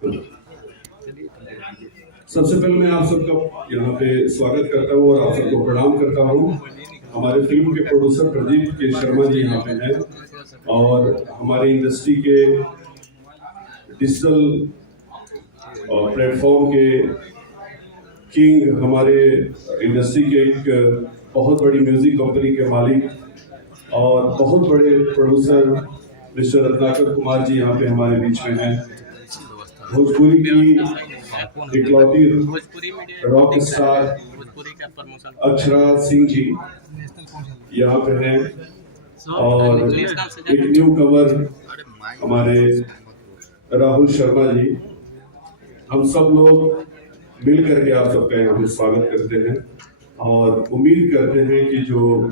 सबसे पहले मैं आप सबका यहाँ पे स्वागत करता हूँ और आप सबको प्रणाम करता हूँ। हमारे फिल्म के प्रोड्यूसर प्रदीप के शर्मा जी यहाँ पे हैं और हमारी इंडस्ट्री के डिजिटल प्लेटफॉर्म के किंग, हमारे इंडस्ट्री के एक बहुत बड़ी म्यूजिक कंपनी के मालिक और बहुत बड़े प्रोड्यूसर मिस्टर रत्नाकर कुमार जी यहाँ पे हमारे बीच में हैं। भोजपुरी की इकलौती रॉक स्टार अक्षरा सिंह जी यहाँ पे हैं और एक न्यू कमर हमारे राहुल शर्मा जी। हम सब लोग मिल करके आप सबका यहाँ स्वागत करते हैं और उम्मीद करते हैं कि जो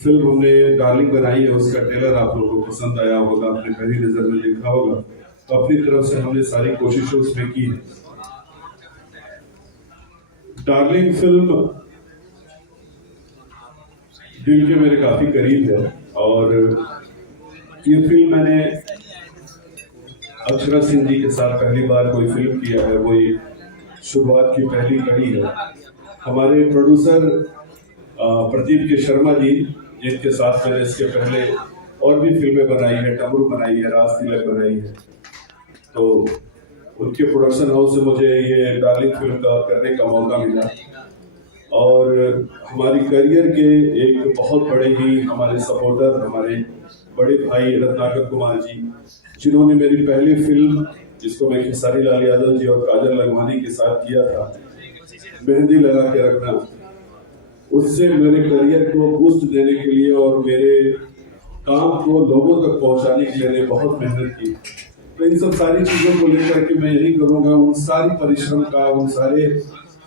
फिल्म हमने डार्लिंग बनाई है उसका ट्रेलर आप लोगों को पसंद आया होगा, आपने पहली नजर में देखा होगा। तो अपनी तरफ से हमने सारी कोशिशें उसमें की है। डार्लिंग फिल्म दिल के मेरे काफी करीब है और ये फिल्म मैंने अक्षरा सिंह जी के साथ पहली बार कोई फिल्म किया है, वही शुरुआत की पहली कड़ी है। हमारे प्रोड्यूसर प्रदीप के शर्मा जी, जिनके साथ मैंने इसके पहले और भी फिल्में बनाई है, टमरू बनाई है, राज तिलक बनाई है, तो उनके प्रोडक्शन हाउस से मुझे ये डार्लिंग फिल्म का करने का मौका मिला। और हमारी करियर के एक बहुत बड़े ही हमारे सपोर्टर, हमारे बड़े भाई रत्नाकर कुमार जी, जिन्होंने मेरी पहली फिल्म जिसको मैं खेसारी लाल यादव जी और काजल लखमानी के साथ किया था, मेहंदी लगा के रखना, उससे मेरे करियर को बूस्ट देने के लिए और मेरे काम को लोगों तक पहुंचाने के लिए बहुत मेहनत की। तो इन सब सारी चीजों को लेकर के मैं यही करूंगा, उन सारी परिश्रम का, उन सारे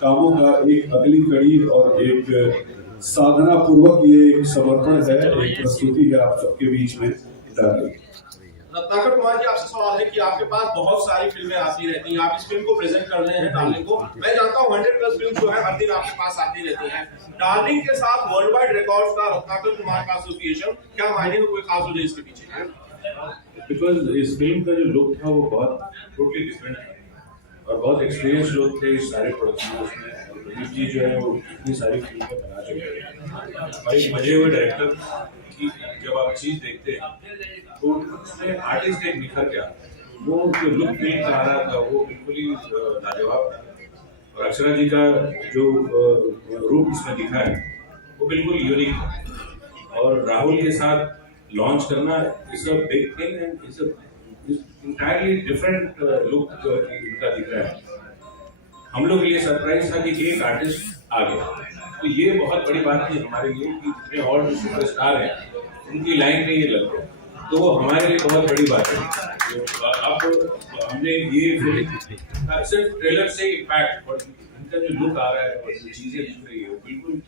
कामों का एक अगली कड़ी और एक साधना पूर्वक ये एक समर्पण है, एक प्रस्तुति है आप सबके बीच में डार्लिंग। रत्नाकर कुमार जी, आपसे सवाल है कि आपके पास बहुत सारी फिल्में आती रहती हैं, आप इस फिल्म को प्रेजेंट कर रहे हैं डार्लिंग को। मैं जानता हूँ 100+ फिल्म जो है हर दिन आपके पास आती रहती हैं। डार्लिंग के साथ वर्ल्ड वाइड रिकॉर्ड्स का रत्नाकर कुमार का एसोसिएशन क्या मायने में कोई खास वजह इसके पीछे है? बिकॉज इस फिल्म का जो लुक था वो बहुत टोटली डिफरेंट था और बहुत एक्सपीरियंस लोग थे इस सारे प्रोडक्शन में। प्रदीप जी जो है वो इतनी सारी फिल्में बना चुके हैं और एक मजे हुए डायरेक्टर की जब आप चीज देखते हैं तो उसमें आर्टिस्ट एक निखर के आता है। वो जो लुक फील करा रहा था वो बिल्कुल ही लाजवाब था और अक्षरा जी का जो रूप इसमें दिखा है वो बिल्कुल यूनिक है। और राहुल के साथ लॉन्च करना is a big thing and is entirely different look इनका दिख रहा है। हम लोग के लिए सरप्राइज था कि एक आर्टिस्ट आ गया, तो ये बहुत बड़ी बात थी हमारे लिए कि जितने और सुपरस्टार हैं उनकी लाइन में ये लग गया, तो वो हमारे लिए बहुत बड़ी बात है। तो अब हमने ये फिल्म सिर्फ ट्रेलर से इम्पैक्ट और इनका जो लुक आ रहा है और जो चीजें दिख रही है वो बिल्कुल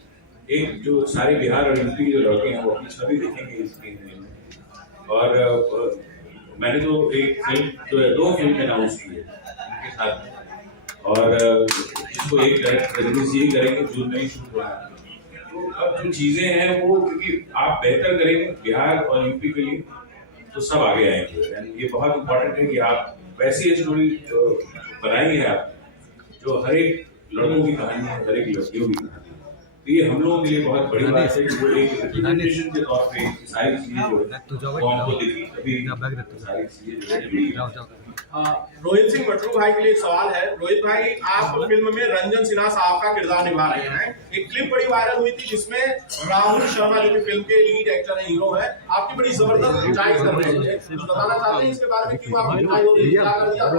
एक जो सारे बिहार और यूपी के जो लड़के हैं वो अपनी छवि देखेंगे इस फिल्म में। और मैंने तो एक फिल्म दो फिल्म अनाउंस की है उनके साथ और इसको एक रिलीज यही करेंगे जून में ही शूट हो रहा है। तो अब जो चीजें हैं वो क्योंकि आप बेहतर करेंगे बिहार और यूपी के लिए तो सब आगे आएंगे। ये बहुत इम्पोर्टेंट है कि आप वैसी स्टोरी बनाएंगे आप जो हर एक लड़कों की कहानी है, हर एक लड़कियों की कहानी है। तो ये हम लोगों के लिए बहुत बड़ी बात है कि वो एक रिप्रेजेंटेशन के तौर पे सारी चीजें जो है वो हमको दिखी अभी सारी चीजें जो है। रोहित सिंह मटरू भाई के लिए सवाल है। रोहित भाई, आप फिल्म में रंजन सिन्हा साहब का किरदार निभा रहे हैं। एक क्लिप बड़ी वायरल हुई थी जिसमें राहुल शर्मा जो कि फिल्म के लीड एक्टर है, हीरो है, आपकी बड़ी जबरदस्त पिटाई कर रहे थे। तो बताना चाहते हैं इसके बारे में क्यों आपकी पिटाई हो रही है, क्या कर दिया था?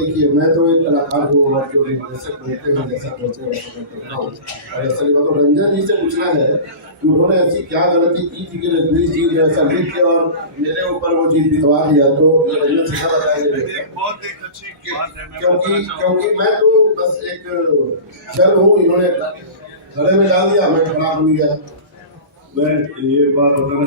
देखिए, मैं तो एक कलाकार हूँ और जो जैसे बोलते हैं जैसा बोलते हैं वैसा करता हूँ। और असली बात तो रंजन जी से पूछना है कि उन्होंने ऐसी क्या गलती की थी कि रजनीश जी ने ऐसा लिख के और मेरे ऊपर वो चीज भिजवा दिया, तो रंजन सिन्हा बताएंगे। क्योंकि मैं तो बस एक चल हूँ, इन्होंने गले में डाल दिया, मैं खराब हो गया। मैं ये बात बताना